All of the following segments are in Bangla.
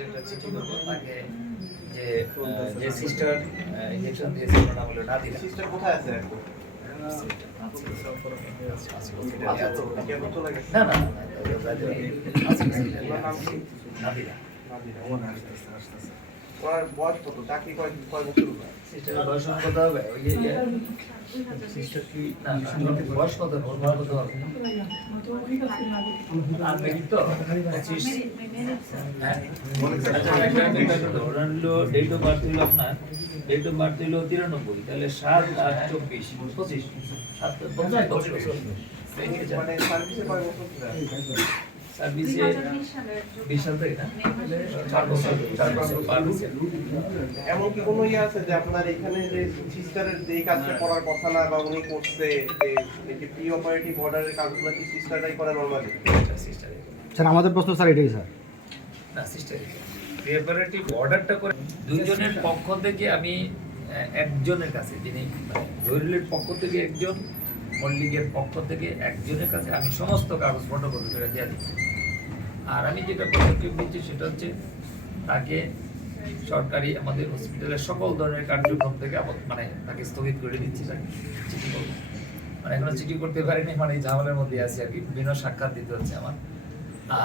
মধ্যে একটা চিঠি করবো তাকে যে যে সিস্টার ইনজেকশন দিয়েছে ওর নাম হলো নাদিরা। সিস্টার কোথায় আছে এখন? না না নাদিরা। ওনার বয়স কত? চাকরি কয় বছর হলো? সিস্টারের বয়স কত হবে? ওই যে সিস্টার কি না বয়স কত? ওর বয়স কত হবে? আর মেরিট তো 25। হ্যাঁ আচ্ছা ওরা হলো ডেট অফ বার্থ হলো আপনার ডেট অফ বার্থ হলো 93, তাহলে 7/8/24 25 মানে সার্ভিসে কয় বছর ধরে? সার্ভিসে 20 সাল থেকে না 4 বছর এমন কি কোনো ইয়ে আছে যে আপনার এখানে যে সিস্টারের যে কাজটা করার কথা না বা উনি করছে যে প্রি অপারেটিভ অর্ডারের কাজগুলো কি সিস্টাররাই করে নরমালি? সিস্টার স্যার আমাদের প্রশ্ন স্যার এটাই স্যার। না সিস্টার প্রিপারেটিভ অর্ডারটা করে দুইজনের পক্ষ থেকে আমি একজনের কাছে যিনি জহিরুলের পক্ষ থেকে একজন, মল্লিকের পক্ষ থেকে একজনের কাছে আমি সমস্ত কাগজ ফটোকপি করে দিয়ে দিই। আর আমি যেটা পদক্ষেপ নিচ্ছি সেটা হচ্ছে তাকে সরকারি আমাদের হসপিটালের সকল ধরনের কার্যক্রম থেকে মানে তাকে স্থগিত করে দিচ্ছি। তাকে চিঠি করবো, মানে এখনো চিঠি করতে পারিনি, মানে এই ঝামেলার মধ্যে আছি আর কি, বিভিন্ন সাক্ষাৎ দিতে হচ্ছে আমার।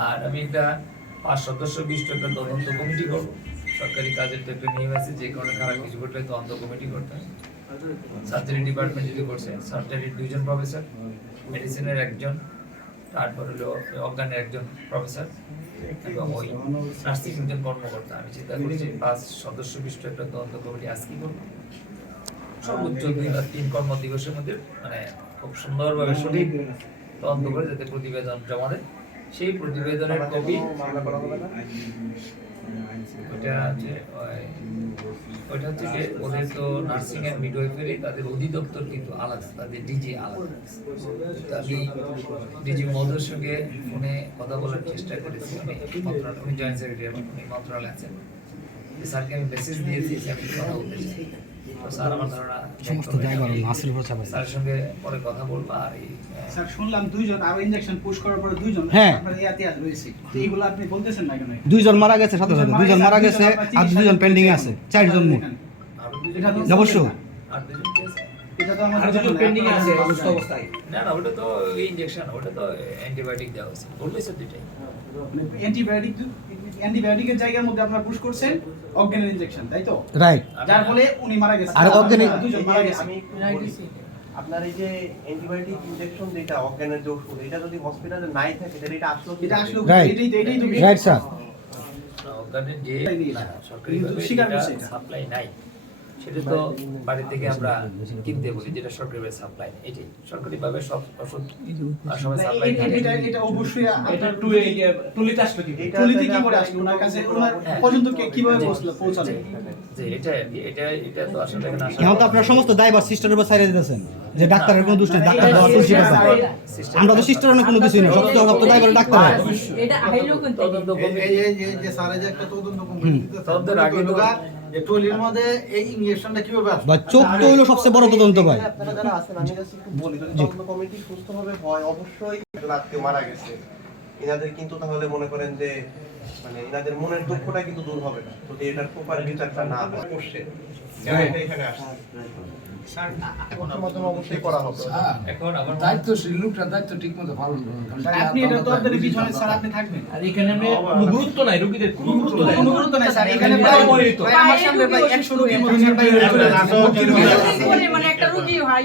আর আমি একটা 5 সদস্য বিশিষ্ট একটা তদন্ত কমিটি করবো। সরকারি কাজের তো একটা নিয়ম আছে, যে কারণে খারাপ কিছু ঘটলে তদন্ত কমিটি করতে হয়। সার্জারি ডিপার্টমেন্ট যদি করছে, সার্জারির 2 জন প্রফেসর, মেডিসিনের 1 জন, তারপর হলো অজ্ঞানের 1 জন প্রফেসর এবং ওই নার্সিং 1 জন কর্মকর্তা। আমি চিন্তা করছি 5 সদস্য বিশিষ্ট একটা তদন্ত কমিটি আজকে করবো। সর্বোচ্চ 2 বা 3 কর্মদিবসের মধ্যে মানে খুব সুন্দরভাবে সঠিক তদন্ত করে যাতে প্রতিবেদন জমা দেয়। সেই প্রতিবেদনের কপি ওইটা হচ্ছে যে ওদের তো নার্সিং এন্ড মিডওয়াইফারি তাদের অধিদপ্তর কিন্তু আলাদা, তাদের ডিজি আলাদা। আমি ডিজি মহোদয়ের সঙ্গে ফোনে কথা বলার চেষ্টা করেছি। আমি মন্ত্রণালয়, উনি জয়েন্ট সেক্রেটারি, উনি মন্ত্রণালয়ে আছেন। স্যারকে আমি মেসেজ দিয়েছি যে আমি কথা বলতে চাই। স্যার আমার ধারণা সমস্ত ড্রাইভার নাসির উপর চাপাই। স্যারের সঙ্গে পরে কথা বলবো। আর এই স্যার শুনলাম 2 জন আর ইনজেকশন পুশ করার পরে 2 জন হ্যাঁ আপনার ইয়াতে রয়েছে, তো এইগুলো আপনি বলতেছেন না কেন? 2 জন মারা গেছে, সাথে সাথে 2 জন মারা গেছে আর 2 জন পেন্ডিং আছে, 4 জন মোট। এটা তো অবশ্যই আর 2 জন কি আছে? এটা তো আমাদের পেন্ডিং আছে অবস্থা অবস্থায়। না না ওটা তো ইনজেকশন, ওটা তো অ্যান্টিবায়োটিক দেওয়া হয়েছে, বললেই সব দুটাই। অ্যান্টিবায়োটিকের জায়গার মধ্যে আপনারা পুশ করছেন অজ্ঞানের ইনজেকশন, তাই তো? রাইট। যার ফলে উনি মারা গেছেন। আর অজ্ঞানের 2 জন মারা গেছে। আমি আপনার এই যে অ্যান্টিবায়োটিক ইনজেকশন যেটা অজ্ঞানের যে ওষুধ, এটা যদি হসপিটালে নাই থাকে তাহলে এটা আসলো এটা আসলো Right. এটাই তো রাইট স্যার। অজ্ঞানের যে সরকারি কিন্তু স্বীকার করছে এটা। সাপ্লাই নাই, সেটা তো বাড়ি থেকে আমরা কিনতে বলি, যেটা সরকারি সাপ্লাই। এটাই সরকারিভাবে সব ওষুধ আর সময় সাপ্লাই এটা অবশ্যই এটা টুলিতে আসলো কি? টুলিতে কি করে আসলো ওনার কাছে, ওনার পর্যন্ত কিভাবে পৌঁছালো? যে এটা এটা তো আসলে না এখন তো আপনারা সমস্ত দায়ভার সিস্টারের উপর ছাইড়ে দিতেছেন যে ডাক্তারের কোনো দোষ নেই, ডাক্তার দেওয়া তুলসী পাতা। আমরা তো সিস্টারের কোনো কিছুই না, সত্য দায়ভার ডাক্তার। এটা আইলো কিন্তু তদন্ত কমিটি যে স্যারে যে একটা তদন্ত কমিটি দিতেছে, তদন্তের আগে তো এই টলির মধ্যে এই ইনজেকশনটা কিভাবে আসবে? ভাই চোখ তো হইলো সবচেয়ে বড় তদন্ত ভাই। আপনারা যারা আছেন আমি জাস্ট একটু বলি, যদি তদন্ত কমিটি সুস্থভাবে হয় অবশ্যই আজকে মারা গেছে এনাদের কিন্তু তাহলে মনে করেন যে মানে এনাদের মনের দুঃখটা কিন্তু দূর হবে না যদি এটার প্রপার বিচারটা না হয়। করছে যারা এটা এখানে আসছে স্যার এখন আমাদের অবশ্যই করা হবে। এখন আমার দায়িত্বশীল লোকটা দায়িত্ব ঠিকমতো পালন করুন। স্যার আপনি এটা তো আপনাদের পিছনে স্যার আপনি থাকবেন। আর এখানে আমরা কোনো গুরুত্ব নাই, রোগীদের কোনো গুরুত্ব নাই। কোনো গুরুত্ব নাই স্যার, এখানে প্রায় আমার সামনে প্রায় 100 রোগী মনে হয় মানে একটা রোগী হয়